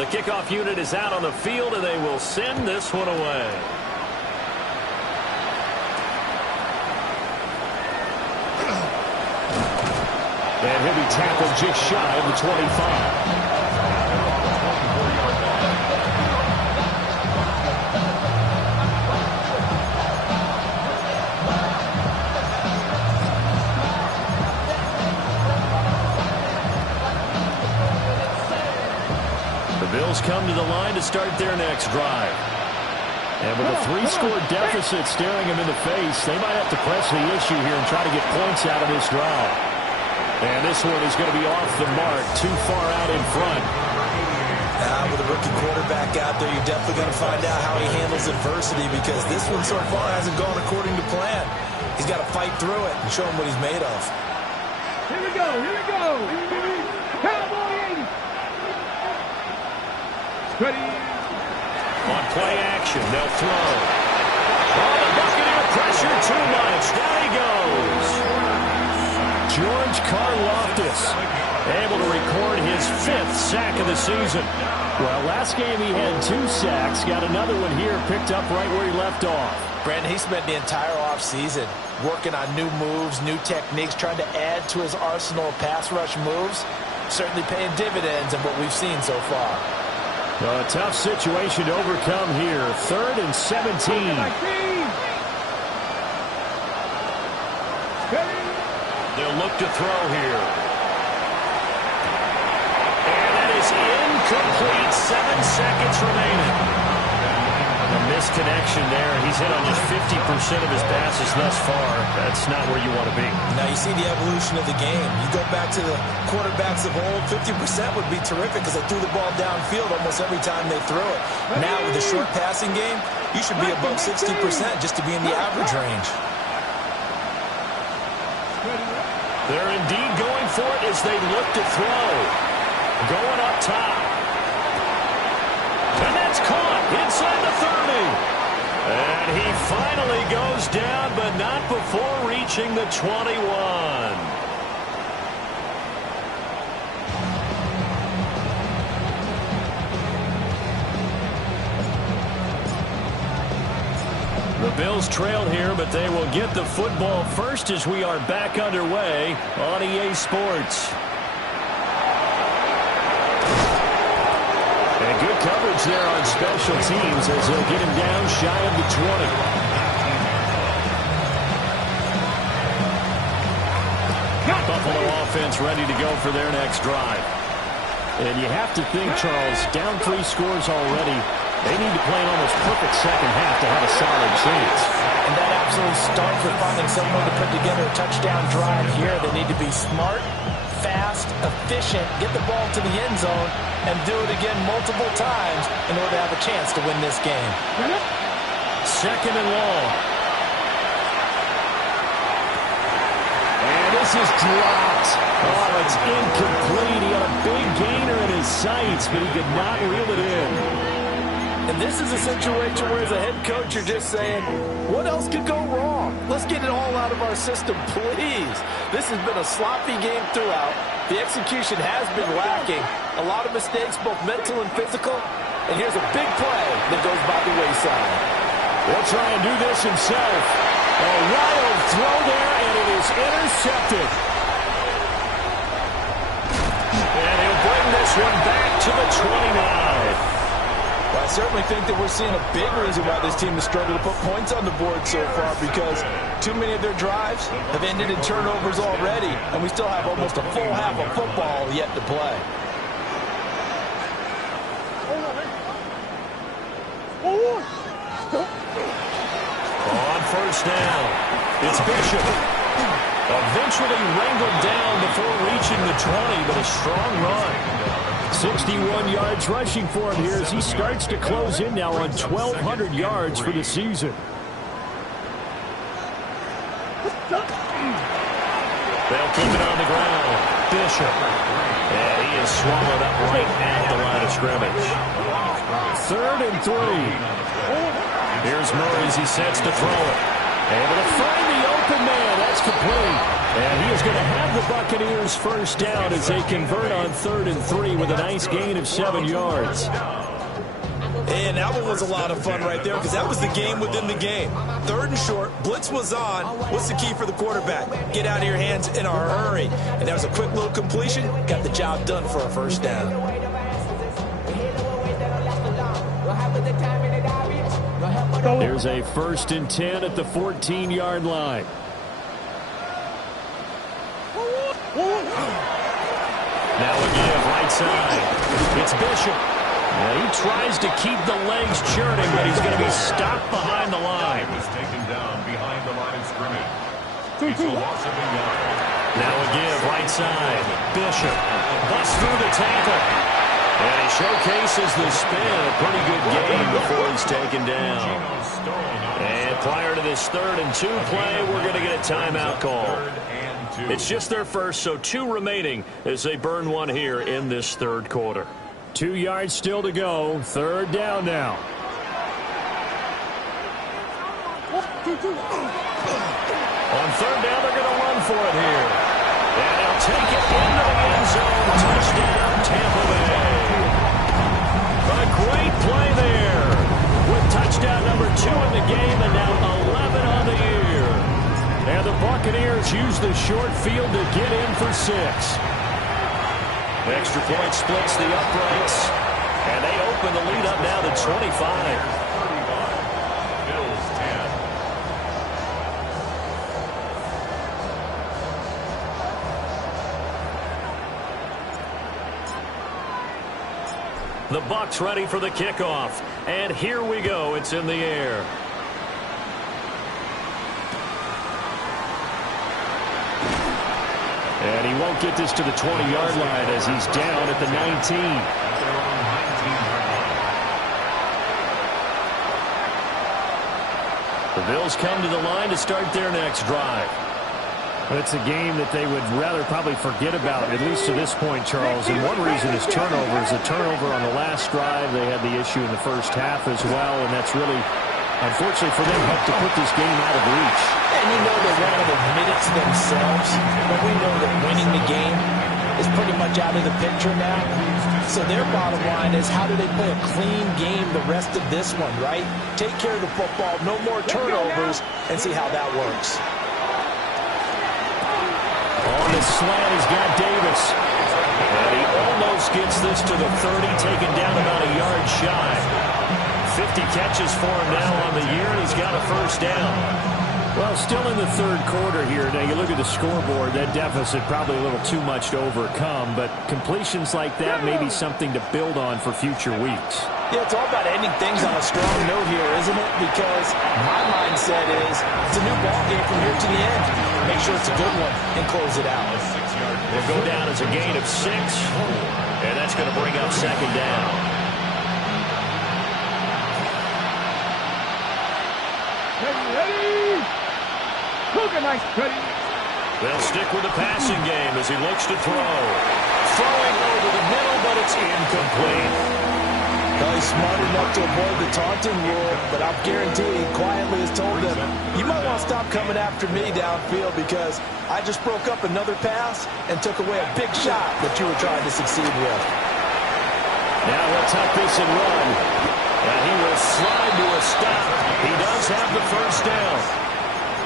The kickoff unit is out on the field, and they will send this one away. And he'll be tackled just shy of the 25. Bills come to the line to start their next drive. And with a 3-score deficit staring them in the face, they might have to press the issue here and try to get points out of this drive. And this one is going to be off the mark, too far out in front. With a rookie quarterback out there, you're definitely going to find out how he handles adversity, because this one so far hasn't gone according to plan. He's got to fight through it and show him what he's made of. Here we go, here we go. Cowboys! Ready. On play action, they'll throw. Oh, the Buccaneer pressure too much. Down he goes. George Karlaftis able to record his 5th sack of the season. Well, last game he had 2 sacks. Got another one here, picked up right where he left off. Brandon, he spent the entire offseason working on new moves, new techniques, trying to add to his arsenal of pass rush moves. Certainly paying dividends in what we've seen so far. A tough situation to overcome here. 3rd and 17. They'll look to throw here. And that is incomplete. 7 seconds remaining. A missed connection there. He's hit on just 50% of his passes thus far. That's not where you want to be. Now you see the evolution of the game. You go back to the quarterbacks of old, 50% would be terrific because they threw the ball downfield almost every time they threw it. Now with the short passing game, you should be above 60% just to be in the average range. They're indeed going for it as they look to throw. Going up top. And that's caught inside the 30. And he finally goes down, but not before reaching the 21. The Bills trail here, but they will get the football first as we are back underway on EA Sports. And good coverage there on special teams as they'll get him down shy of the 20. Buffalo offense ready to go for their next drive. And you have to think, Charles, down 3 scores already. They need to play an almost perfect second half to have a solid chance. And that absolutely starts with finding some way to put together a touchdown drive here. They need to be smart, fast, efficient, get the ball to the end zone, and do it again multiple times in order to have a chance to win this game. 2nd and long. And this is dropped. Oh, it's incomplete. He had a big gainer in his sights, but he could not reel it in. And this is a situation where, as a head coach, you're just saying, what else could go wrong? Let's get it all out of our system, please. This has been a sloppy game throughout. The execution has been lacking. A lot of mistakes, both mental and physical. And here's a big play that goes by the wayside. He'll try and do this himself. A wild throw there, and it is intercepted. And he'll bring this one back to the 29. Well, I certainly think that we're seeing a big reason why this team has struggled to put points on the board so far, because too many of their drives have ended in turnovers already, and we still have almost a full half of football yet to play. On first down, it's Bishop. Eventually wrangled down before reaching the 20, but a strong run. 61 yards rushing for him here as he starts to close in now on 1,200 yards for the season. They'll keep it on the ground. Bishop. And he is swallowed up right at the line of scrimmage. 3rd and 3. Here's Murray as he sets to throw it. Able to find the open man. That's complete. And he is going to have the Buccaneers first down as they convert on 3rd and 3 with a nice gain of 7 yards. And that one was a lot of fun right there because that was the game within the game. 3rd and short, blitz was on. What's the key for the quarterback? Get out of your hands in a hurry. And that was a quick little completion. Got the job done for a first down. There's a 1st and 10 at the 14-yard line. Now a give right side. It's Bishop. And he tries to keep the legs churning, but he's going to be stopped behind the line. He was taken down behind the line of scrimmage. It's a loss of a yard. Now a give right side. Bishop busts through the tackle. And he showcases the spin. A pretty good game before he's taken down. And prior to this 3rd and 2 play, we're going to get a timeout call. It's just their first, so 2 remaining as they burn one here in this 3rd quarter. 2 yards still to go. 3rd down now. On 3rd down, they're going to run for it here. And they'll take it into the end zone. Touchdown, Tampa Bay. A great play there with touchdown number 2 in the game and now 11 on the year. And the Buccaneers use the short field to get in for 6. Extra point splits the uprights, and they open the lead up now to 25. 35. Bills 10. The Bucs ready for the kickoff, and here we go. It's in the air. And he won't get this to the 20-yard line as he's down at the 19. The Bills come to the line to start their next drive. It's a game that they would rather probably forget about, at least to this point, Charles. And one reason is turnovers. A turnover on the last drive. They had the issue in the first half as well, and that's really, unfortunately for them, helped to put this game out of reach. And you know they want to admit it to themselves, but we know that winning the game is pretty much out of the picture now. So their bottom line is, how do they play a clean game the rest of this one, right? Take care of the football, no more turnovers, and see how that works. On the slant, he's got Davis. And he almost gets this to the 30, taken down about a yard shy. 50 catches for him now on the year, and he's got a first down. Well, still in the 3rd quarter here. Now, you look at the scoreboard, that deficit probably a little too much to overcome, but completions like that may be something to build on for future weeks. Yeah, it's all about ending things on a strong note here, isn't it? Because my mindset is it's a new ball game from here to the end. Make sure it's a good one and close it out. Will go down as a gain of 6, and that's going to bring up 2nd down. Ready? Look at nice ready. They'll stick with the passing game as he looks to throw. Throwing over the middle, but it's incomplete. Well, he's smart enough to avoid the taunting rule, but I'll guarantee he quietly has told them, you might want to stop coming after me downfield because I just broke up another pass and took away a big shot that you were trying to succeed with. Now he'll tuck this and run. And he will slide to a stop. He does have the first down.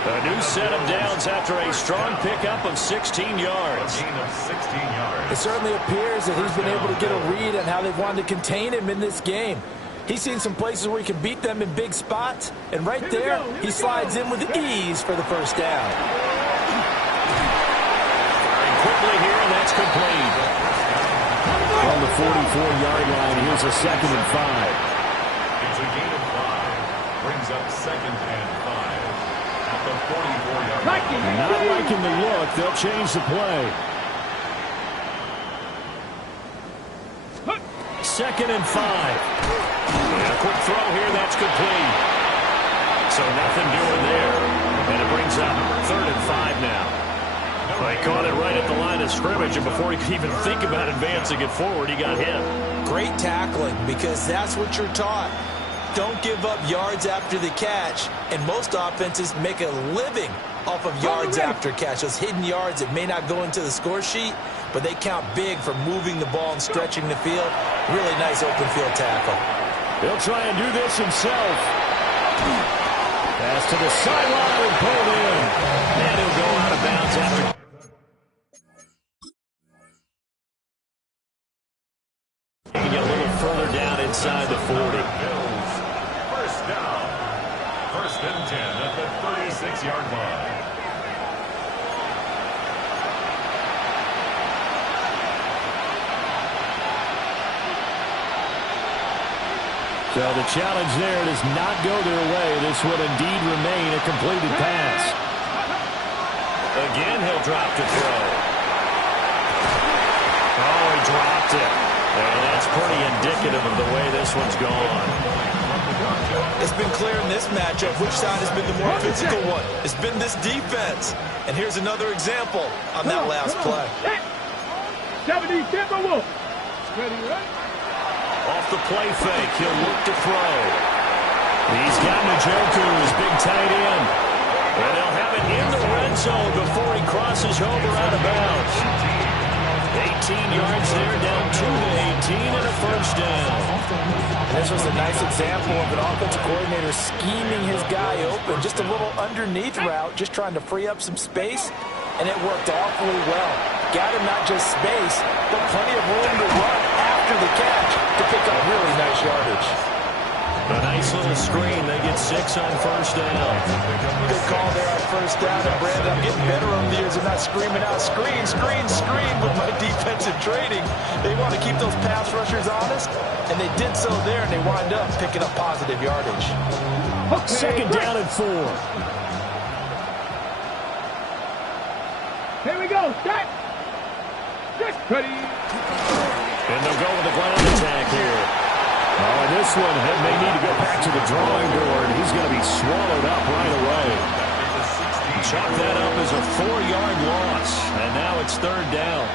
A new set of downs after a strong pickup of 16 yards. A gain of 16 yards. It certainly appears that he's been able to get a read on how they've wanted to contain him in this game. He's seen some places where he can beat them in big spots, and right there, he slides in with ease for the first down. Firing quickly here, and that's complete. On the 44-yard line, here's a 2nd and 5. It's a gain of 5. Brings up 2nd and 5. At the 44-yard line. Not liking the look. They'll change the play. 2nd and 5. And a quick throw here, that's complete. So nothing doing there. And it brings up 3rd and 5 now. They caught it right at the line of scrimmage, and before he could even think about advancing it forward, he got hit. Great tackling, because that's what you're taught. don't give up yards after the catch, and most offenses make a living off of yards after catch. Those hidden yards that may not go into the score sheet, but they count big for moving the ball and stretching the field. Really nice open field tackle. He'll try and do this himself. Pass to the sideline and pulled in. And he'll go out of bounds after. Taking it a little further down inside the 40. First down. First and 10 at the 36-yard line. So the challenge there does not go their way. This would indeed remain a completed pass. Again, he'll drop to throw. Oh, he dropped it. And that's pretty indicative of the way this one's gone. It's been clear in this matchup which side has been the more physical one. It's been this defense. And here's another example on that last play. 70, Timberwolves. Ready, right? Off the play fake, he'll look to throw. He's got Njoku, his big tight end. And he'll have it in the red zone before he crosses over out of bounds. 18 yards there, down 2 to 18 and a first down. And this was a nice example of an offensive coordinator scheming his guy open. Just a little underneath route, just trying to free up some space. And it worked awfully well. Got him not just space, but plenty of room to run after the catch to pick up really nice yardage. A nice little screen. They get 6 on first down. Good call there on first down. And Brandon, I'm getting better over the years of not screaming out, screen, screen, screen with my defensive training. They want to keep those pass rushers honest, and they did so there, and they wind up picking up positive yardage. Second down and 4. Here we go. Set. Just ready. And they'll go with the ground attack here. Oh, this one may need to go back to the drawing board. He's going to be swallowed up right away. Chop that up as a 4-yard loss. And now it's third down.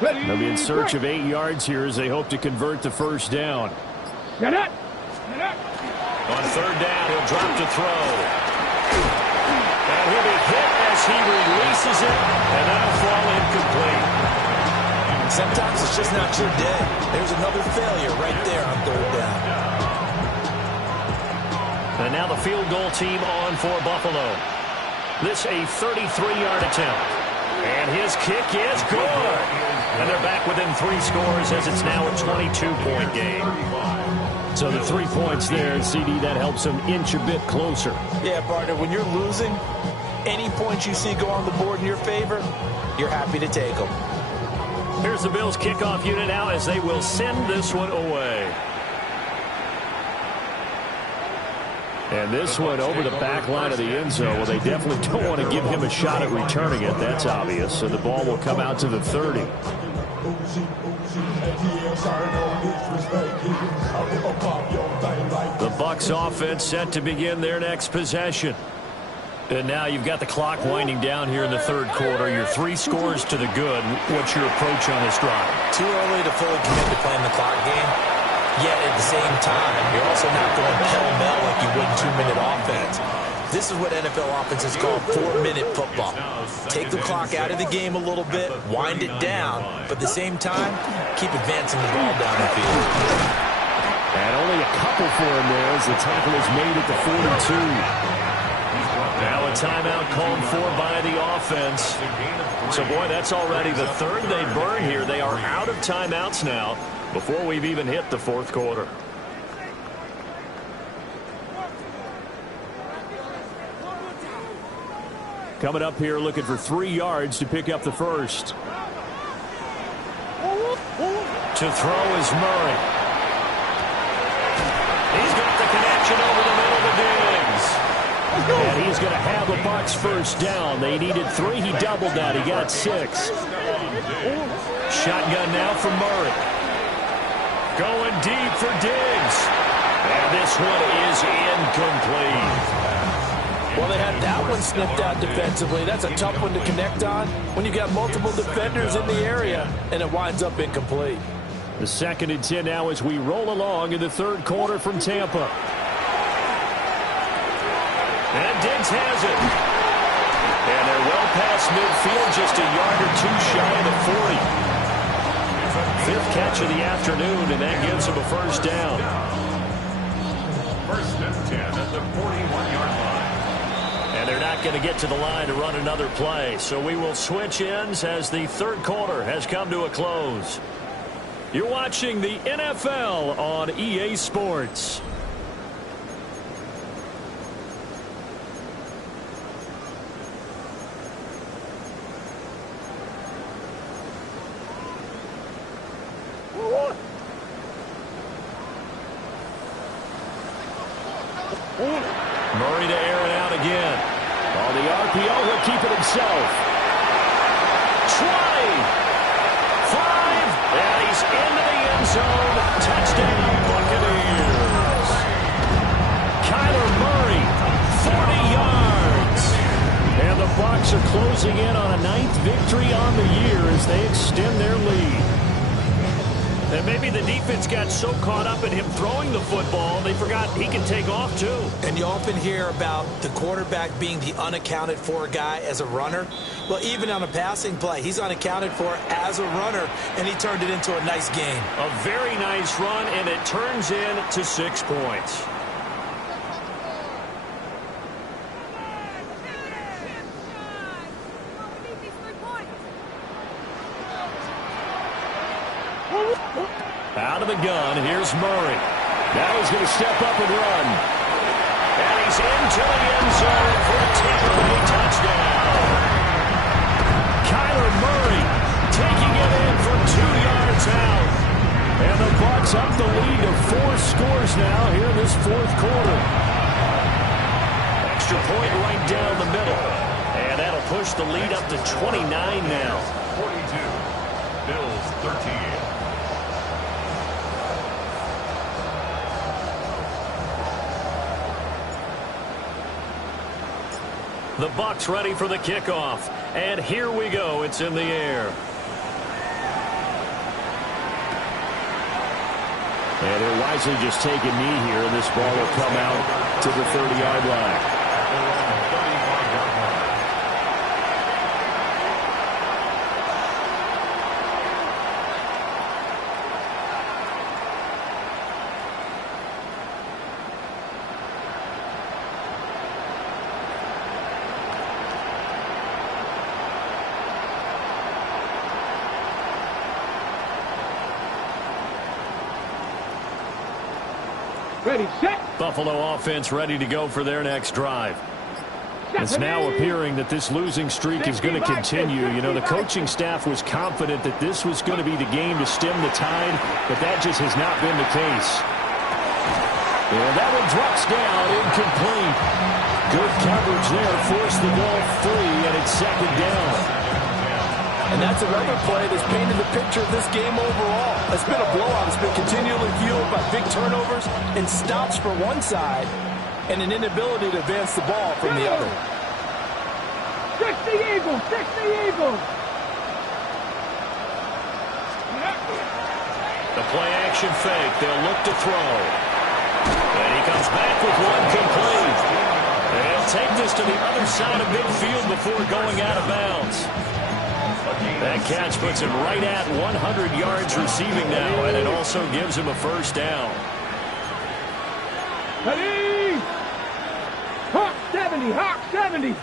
Ready. They'll be in search of 8 yards here as they hope to convert the first down. Get it. Get it. On third down, he'll drop to throw. And he'll be hit as he releases it, and that'll fall incomplete. Sometimes it's just not your day. There's another failure right there on third down. And now the field goal team on for Buffalo. This a 33-yard attempt. And his kick is good. And they're back within 3 scores as it's now a 22-point game. So the 3 points there, CD, that helps them inch a bit closer. Yeah, partner, when you're losing, any points you see go on the board in your favor, you're happy to take them. Here's the Bills kickoff unit now as they will send this one away. And this one over the back line of the end zone. Well, they definitely don't want to give him a shot at returning it. That's obvious. So the ball will come out to the 30. The Bucs offense set to begin their next possession. And now you've got the clock winding down here in the third quarter. Your 3 scores to the good. What's your approach on this drive? Too early to fully commit to playing the clock game. Yet at the same time, you're also not going pell-mell like you would 2-minute offense. This is what NFL offenses call 4-minute football. Take the clock out of the game a little bit, wind it down, but at the same time, keep advancing the ball down the field. And only a couple for him there as the tackle is made at the 42. Now a timeout called for by the offense. So, boy, that's already the third they burn here. They are out of timeouts now before we've even hit the fourth quarter. Coming up here looking for 3 yards to pick up the first. To throw is Murray. He's got the connection over the middle to Diggs. Let's go. And he's going to have the Bucs first down. They needed 3. He doubled that. He got 6. Shotgun now for Murray. Going deep for Diggs. And this one is incomplete. Well, they had that one snipped out defensively. That's a tough one to connect on when you got multiple defenders in the area, and it winds up incomplete. The 2nd and 10 now as we roll along in the third quarter from Tampa. And Diggs has it. And they're well past midfield, just a yard or 2 shy of the 40. 5th catch of the afternoon, and that gives him a first down. 1st and 10 at the 41-yard line. And they're not going to get to the line to run another play. So we will switch ends as the third quarter has come to a close. You're watching the NFL on EA Sports. Murray to air it out again. On the RPO, he'll keep it himself. 20, 5, and he's into the end zone. Touchdown, Buccaneers. Kyler Murray, 40 yards. And the Bucs are closing in on a 9th victory on the year as they extend their lead. And maybe the defense got so caught up in him throwing the football, they forgot he can take off too. And you often hear about the quarterback being the unaccounted for guy as a runner. Well, even on a passing play, he's unaccounted for as a runner, and he turned it into a nice game. A very nice run, and it turns into 6 points. Out of the gun, here's Murray. Now he's going to step up and run. And he's into the end zone for a Tampa Bay touchdown. Kyler Murray taking it in from 2 yards out. And the Bucs up the lead to 4 scores now here in this fourth quarter. Extra point right down the middle. And that'll push the lead up to 29 now. 42. Bills 13. The Bucs ready for the kickoff. And here we go. It's in the air. And they're wisely just taking knee here, and this ball will come out to the 30-yard line. Ready, set. Buffalo offense ready to go for their next drive. It's now appearing that this losing streak is going to continue. You know, the coaching staff was confident that this was going to be the game to stem the tide, but that just has not been the case. And that one drops down, incomplete. Good coverage there, forced the ball free, and it's 2nd down. And that's another play that's painted the picture of this game overall. It's been a blowout. It's been continually fueled by big turnovers and stops for one side and an inability to advance the ball from the other. Fix the Eagles! Fix the Eagles! The play action fake. They'll look to throw. And he comes back with one complete. They'll take this to the other side of midfield before going out of bounds. That catch puts him right at 100 yards receiving now, and it also gives him a first down. Ready! Hawk 70! Hawk 70!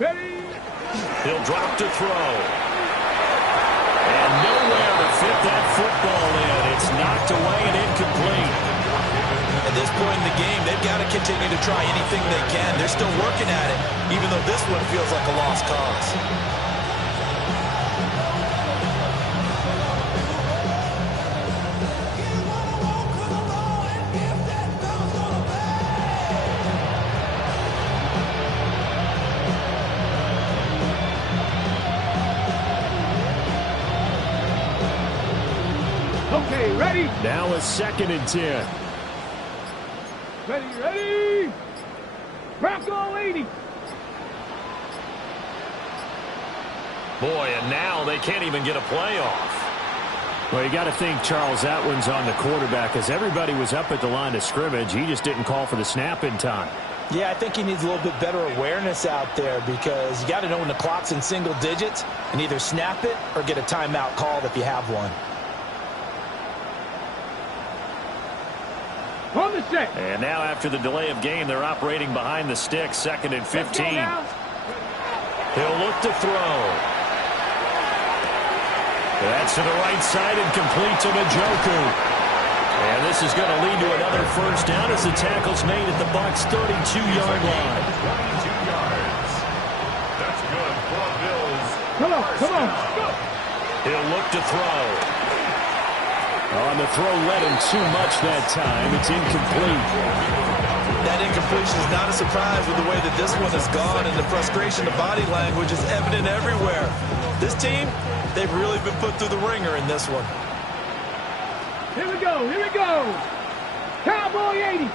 Ready! He'll drop to throw. And nowhere to fit that football in. It's knocked away and incomplete. At this point in the game, they've got to continue to try anything they can. They're still working at it, even though this one feels like a lost cause. Ready. Now a 2nd and 10. Ready. Rock all 80. Boy, and now they can't even get a play off. Well, you got to think, Charles, that one's on the quarterback, as everybody was up at the line of scrimmage. He just didn't call for the snap in time. Yeah, I think he needs a little bit better awareness out there, because you got to know when the clock's in single digits and either snap it or get a timeout called if you have one. On the set. And now after the delay of game, they're operating behind the sticks, 2nd and 15. He'll look to throw. That's to the right side and complete to Njoku. And this is going to lead to another first down as the tackle's made at the Bucs' 32-yard line. 22 yards. That's good for Bills. Come on. Go. He'll look to throw. On the throw, led him too much that time. It's incomplete. That incompletion is not a surprise with the way that this one has gone, and the frustration, the body language is evident everywhere. This team, they've really been put through the ringer in this one. Here we go. Cowboy 80.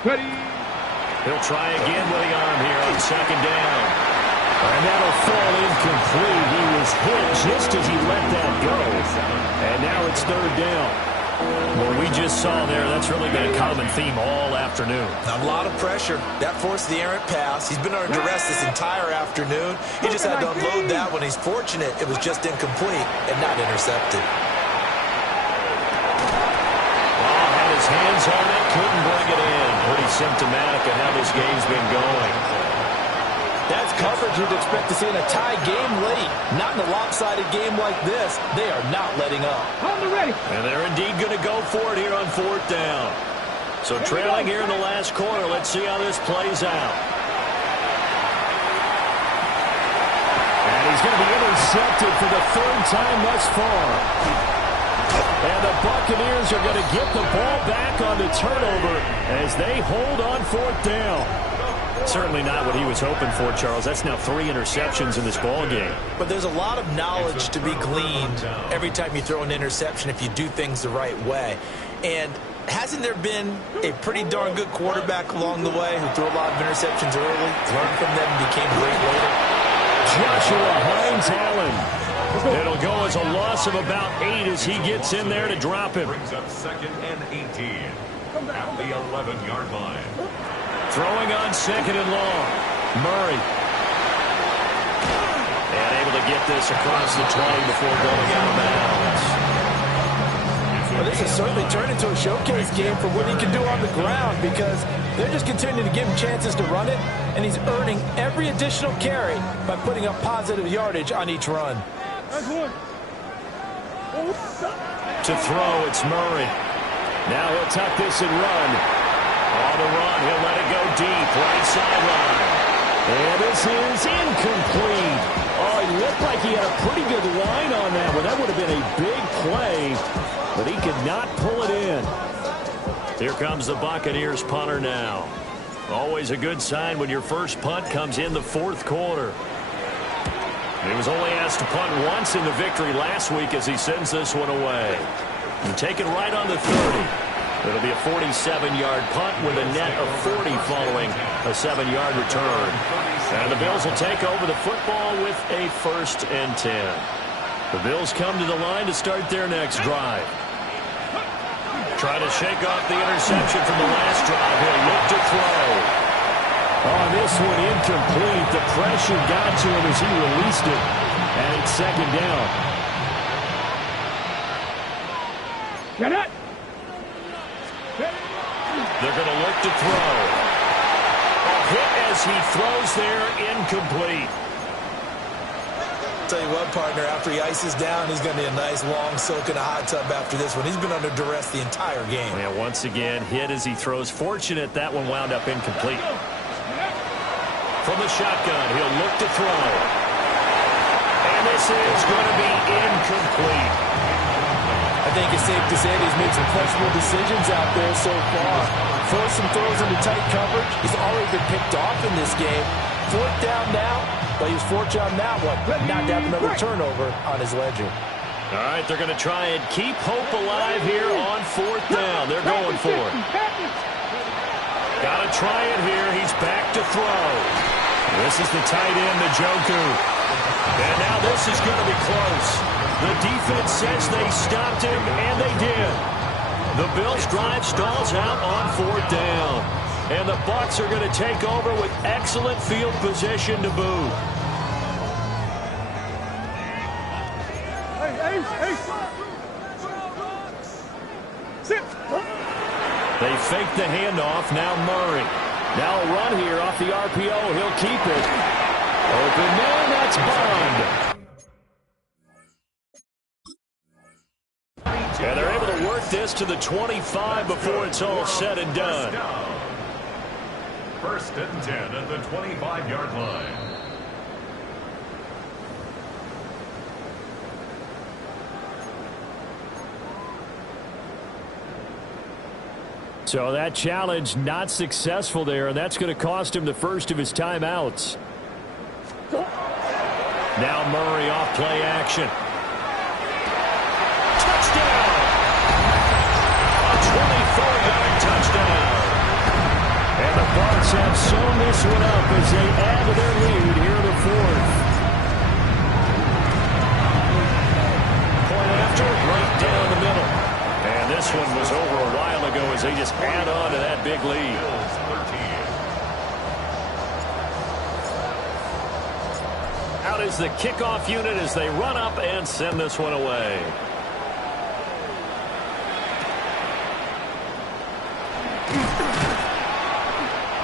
Ready. He'll try again with the arm here on 2nd down. And that'll fall incomplete. He was hit just as he let that go. And now it's 3rd down. What we just saw there, that's really been a common theme all afternoon. A lot of pressure. That forced the errant pass. He's been under duress this entire afternoon. He just had to unload that one. He's fortunate it was just incomplete and not intercepted. Ball had his hands on it, couldn't bring it in. Pretty symptomatic of how this game's been going. That's coverage you'd expect to see in a tie game late. Not in a lopsided game like this. They are not letting up. On the ready. And they're indeed going to go for it here on 4th down. So trailing here in the last quarter. Let's see how this plays out. And he's going to be intercepted for the 3rd time thus far. And the Buccaneers are going to get the ball back on the turnover as they hold on 4th down. Certainly not what he was hoping for, Charles. That's now 3 interceptions in this ball game. But there's a lot of knowledge to be gleaned every time you throw an interception if you do things the right way. And hasn't there been a pretty darn good quarterback along the way who threw a lot of interceptions early, learned from them, and became great later? Joshua Hines-Allen. It'll go as a loss of about 8 as he gets in there to drop him. Brings up 2nd and 18 at the 11-yard line. Throwing on 2nd and long. Murray. And able to get this across the 20 before going out of bounds. Well, this has certainly turned into a showcase game for what he can do on the ground, because they're just continuing to give him chances to run it, and he's earning every additional carry by putting up positive yardage on each run. To throw, it's Murray. Now he'll tuck this and run. On the run, he'll let it go deep, right sideline. And this is incomplete. Oh, he looked like he had a pretty good line on that one. That would have been a big play, but he could not pull it in. Here comes the Buccaneers punter now. Always a good sign when your first punt comes in the 4th quarter. He was only asked to punt once in the victory last week as he sends this one away. And take it right on the 30. It'll be a 47-yard punt with a net of 40 following a 7-yard return. And the Bills will take over the football with a 1st and 10. The Bills come to the line to start their next drive. Trying to shake off the interception from the last drive. He'll look to throw. On this one, incomplete. The pressure got to him as he released it. And it's 2nd down. Get it. They're going to look to throw. A hit as he throws there, incomplete. Tell you what, partner, after he ices down, he's going to be a nice long soak in a hot tub after this one. He's been under duress the entire game. Yeah, once again, hit as he throws. Fortunate that one wound up incomplete. From the shotgun, he'll look to throw. And this is going to be incomplete. I think it's safe to say that he's made some questionable decisions out there so far. Forced some throws into tight coverage. He's already been picked off in this game. 4th down now. But he was fortunate on that one, not to have another turnover on his ledger. All right, they're going to try and keep hope alive here on 4th down. They're going for it. Got to try it here. He's back to throw. This is the tight end, Njoku. And now this is going to be close. The defense says they stopped him, and they did. The Bills' drive stalls out on 4th down. And the Bucs are going to take over with excellent field position to boot. They fake the handoff. Now Murray. Now a run here off the RPO. He'll keep it. Open man. That's Bond. And they're able to work this to the 25 before it's all said and done. 1st and 10 at the 25-yard line. So that challenge not successful there, and that's going to cost him the first of his timeouts. Now Murray off play action. Touchdown! A 24-yard touchdown. And the Bucs have sewn this one up as they add to their lead here in the 4th. Point after, right down the middle. And this one was over a while ago as they just add on to that big lead. Out is the kickoff unit as they run up and send this one away.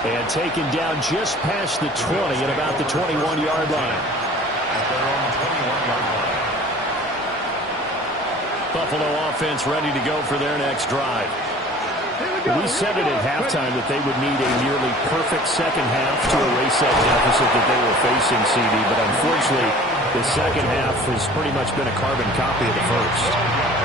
And taken down just past the 20 at about the 21-yard line. At their own 21-yard line. Buffalo offense ready to go for their next drive. We said it at halftime that they would need a nearly perfect second half to erase that deficit that they were facing, CD, but unfortunately, the second half has pretty much been a carbon copy of the first.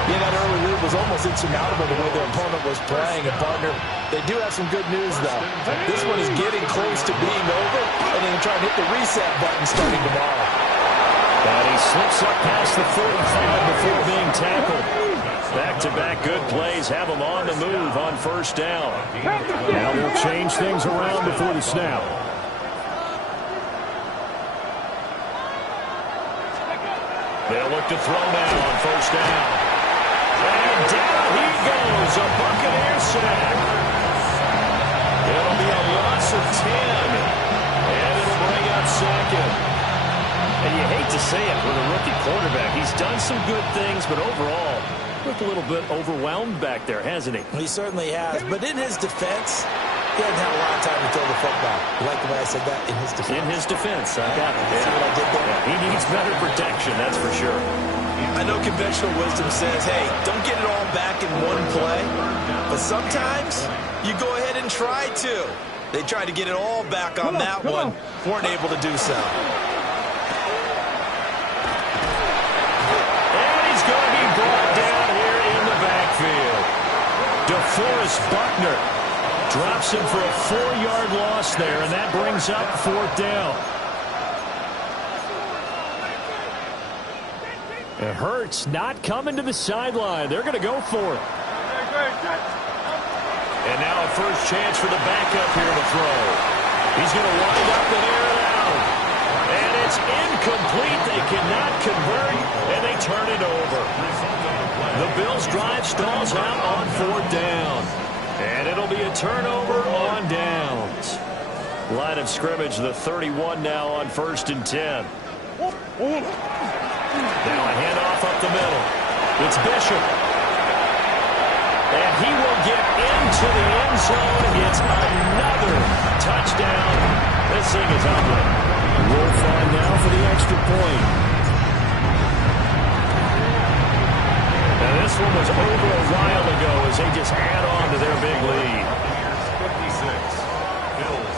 Yeah, that early lead was almost insurmountable the way their opponent was playing. And, partner, they do have some good news, though. This one is getting close to being over, and they can try and hit the reset button starting tomorrow. And he slips up past the 45 before being tackled. Back-to-back good plays have him on the move on 1st down. Now they'll change things around before the snap. They'll look to throw now on 1st down. And down he goes, a Buccaneer sack. It'll be a loss of 10. And it'll bring up 2nd. And you hate to say it with a rookie quarterback. He's done some good things, but overall, looked a little bit overwhelmed back there, hasn't he? He certainly has. But in his defense, he hasn't had a lot of time to throw the football. You like the way I said that? In his defense. In his defense. I got it. See what I did there? Yeah, he needs better protection, that's for sure. I know conventional wisdom says, hey, don't get it all back in one play. But sometimes you go ahead and try to. They tried to get it all back on that one. Weren't able to do so. Brought down here in the backfield. DeForest Buckner drops him for a 4-yard loss there, and that brings up 4th down. And Hurts not coming to the sideline. They're going to go for it. And now a first chance for the backup here to throw. He's going to wind up and air it out. And it's incomplete. They cannot convert, and they turn it over. The Bills' drive stalls out on 4th down. And it'll be a turnover on downs. Line of scrimmage, the 31 now on 1st and 10. Now a handoff up the middle. It's Bishop. And he will get into the end zone. It's another touchdown. This thing is ugly. Wolf on now for the extra point. Now this one was over a while ago as they just add on to their big lead. 56, Bills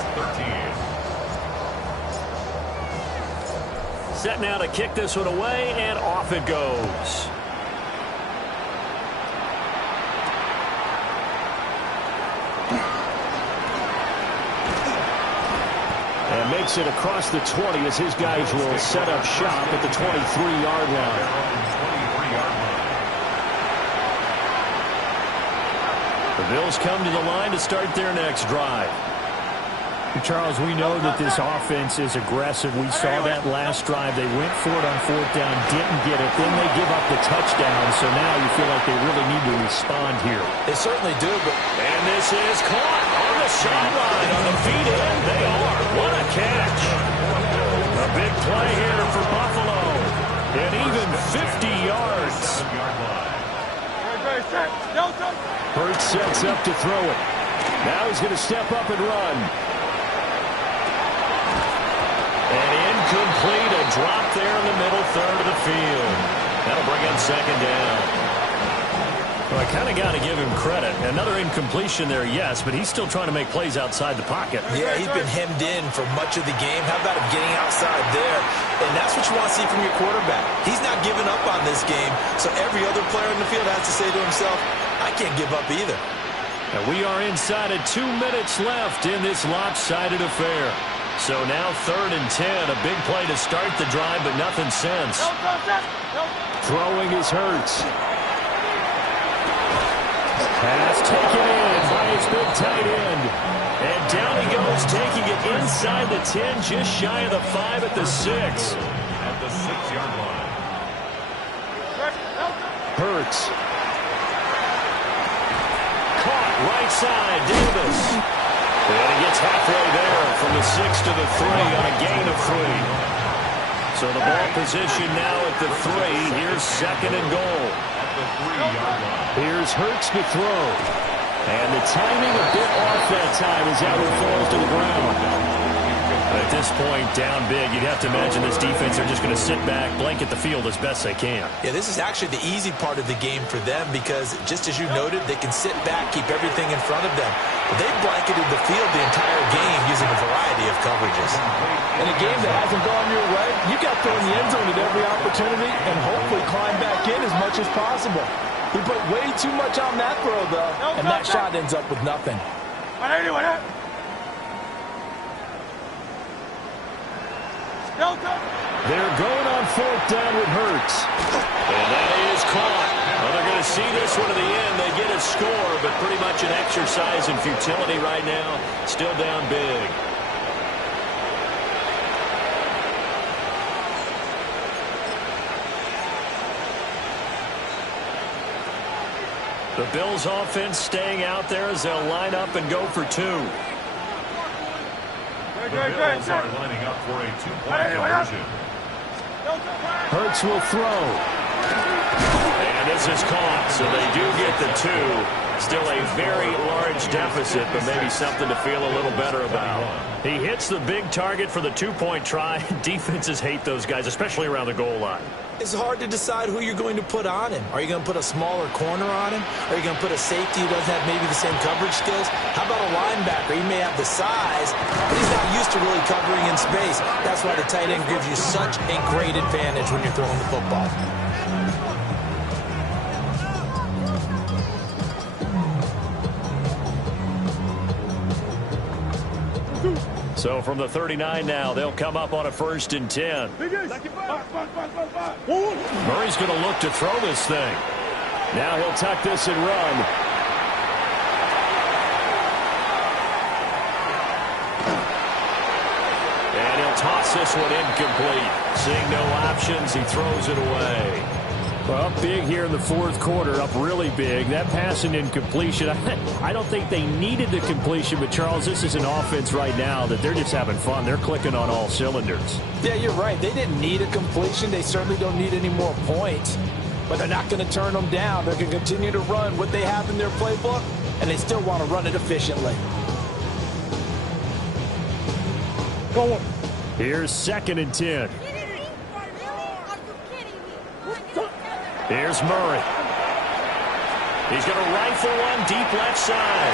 13. Set now to kick this one away, and off it goes. And makes it across the 20 as his guys will set up shop at the 23-yard line. The Bills come to the line to start their next drive. Charles, we know that this offense is aggressive. We saw that last drive. They went for it on 4th down, didn't get it. Then they give up the touchdown. So now you feel like they really need to respond here. They certainly do. And this is caught on the sideline on the feet in. They are. What a catch. A big play here for Buffalo. And even 50 yards. Hurts sets up to throw it. Now he's going to step up and run. And incomplete, a drop there in the middle third of the field. That'll bring up 2nd down. Well, I kind of got to give him credit. Another incompletion there, yes, but he's still trying to make plays outside the pocket. Yeah, he's been hemmed in for much of the game. How about him getting outside there? And that's what you want to see from your quarterback. He's not giving up on this game, so every other player in the field has to say to himself, I can't give up either. And we are inside of 2 minutes left in this lopsided affair. So now 3rd and 10, a big play to start the drive, but nothing since. Throwing is Hurts. Pass taken in by his big tight end. And down he goes, taking it inside the 10, just shy of the 5 at the 6. At the 6-yard line. Hurts. Caught right side, Davis. And he gets halfway there from the 6 to the 3 on a gain of 3. So the ball position now at the 3. Here's 2nd and goal. At the 3-yard line. Here's Hurts to throw. And the timing a bit off that time as that one falls to the ground. At this point, down big, you'd have to imagine this defense are just going to sit back, blanket the field as best they can. Yeah, this is actually the easy part of the game for them because, just as you noted, they can sit back, keep everything in front of them. But they've blanketed the field the entire game using a variety of coverages. In a game that hasn't gone your way, you got to throw in the end zone at every opportunity and hopefully climb back in as much as possible. He put way too much on that throw, though, and that shot ends up with nothing. They're going on 4th down with Hurts. And that is caught. Well, they're going to see this one to the end. They get a score, but pretty much an exercise in futility right now. Still down big. The Bills offense staying out there as they'll line up and go for 2. The Bills are lining up for a 2-point conversion. Hurts will throw. And this is caught, so they do get the 2. Still a very large deficit, but maybe something to feel a little better about. He hits the big target for the 2-point try. Defenses hate those guys, especially around the goal line. It's hard to decide who you're going to put on him. Are you going to put a smaller corner on him? Are you going to put a safety who doesn't have maybe the same coverage skills? How about a linebacker? He may have the size, but he's not used to really covering in space. That's why the tight end gives you such a great advantage when you're throwing the football. So from the 39 now, they'll come up on a 1st and 10. Murray's going to look to throw this thing. Now he'll tuck this and run. And he'll toss this one incomplete. Seeing no options, he throws it away. Well, up big here in the 4th quarter, up really big. That pass and incompletion, I don't think they needed the completion, but Charles, this is an offense right now that they're just having fun. They're clicking on all cylinders. Yeah, you're right. They didn't need a completion. They certainly don't need any more points, but they're not going to turn them down. They're going to continue to run what they have in their playbook, and they still want to run it efficiently. Go on. Here's 2nd and 10. Here's Murray. He's going to rifle one deep left side.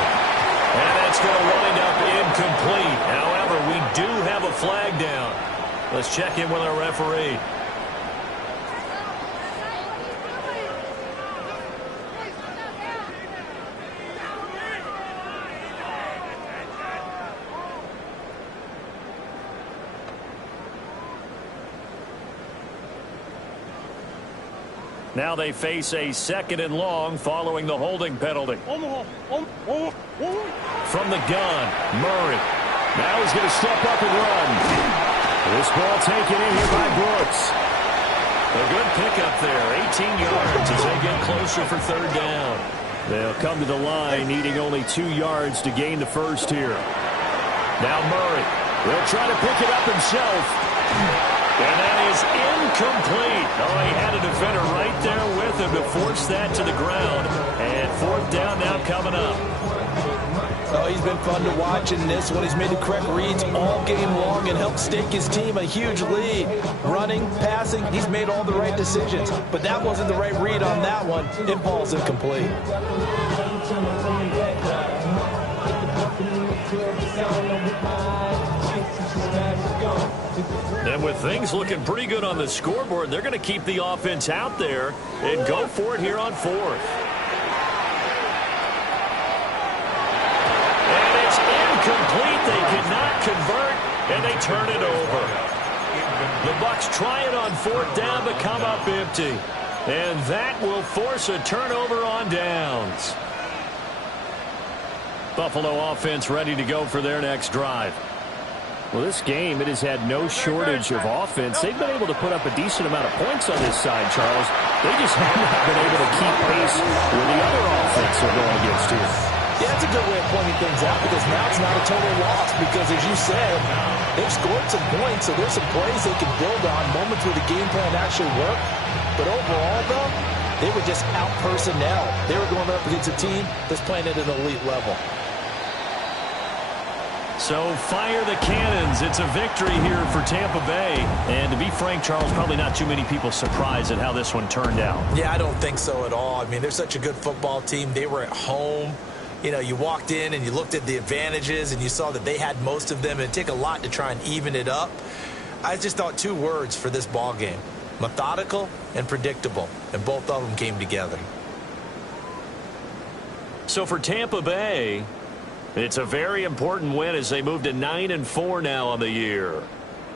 And that's going to wind up incomplete. However, we do have a flag down. Let's check in with our referee. Now they face a 2nd and long following the holding penalty. From the gun, Murray. Now he's going to step up and run. This ball taken in here by Brooks. A good pickup there, 18 yards as they get closer for 3rd down. They'll come to the line needing only 2 yards to gain the first here. Now Murray will try to pick it up himself. And that is incomplete. Oh, he had a defender right there with him to force that to the ground. And 4th down now coming up. Oh, he's been fun to watch in this one. He's made the correct reads all game long and helped stake his team a huge lead. Running, passing, he's made all the right decisions. But that wasn't the right read on that one. It ball's incomplete. And with things looking pretty good on the scoreboard, they're going to keep the offense out there and go for it here on 4th. And it's incomplete. They cannot convert, and they turn it over. The Bucs try it on 4th down, but come up empty. And that will force a turnover on downs. Buffalo offense ready to go for their next drive. Well, this game, it has had no shortage of offense. They've been able to put up a decent amount of points on this side, Charles. They just haven't been able to keep pace with the other offense they're going against here. Yeah, that's a good way of pointing things out because now it's not a total loss because, as you said, they've scored some points, so there's some plays they can build on, moments where the game plan actually worked. But overall, though, they were just out personnel. They were going up against a team that's playing at an elite level. So fire the cannons. It's a victory here for Tampa Bay. And to be frank, Charles, probably not too many people surprised at how this one turned out. Yeah, I don't think so at all. I mean, they're such a good football team. They were at home. You know, you walked in and you looked at the advantages and you saw that they had most of them. It'd take a lot to try and even it up. I just thought 2 words for this ball game: methodical and predictable. And both of them came together. So for Tampa Bay, it's a very important win as they move to 9-4 now on the year.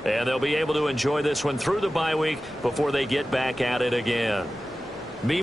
And they'll be able to enjoy this one through the bye week before they get back at it again.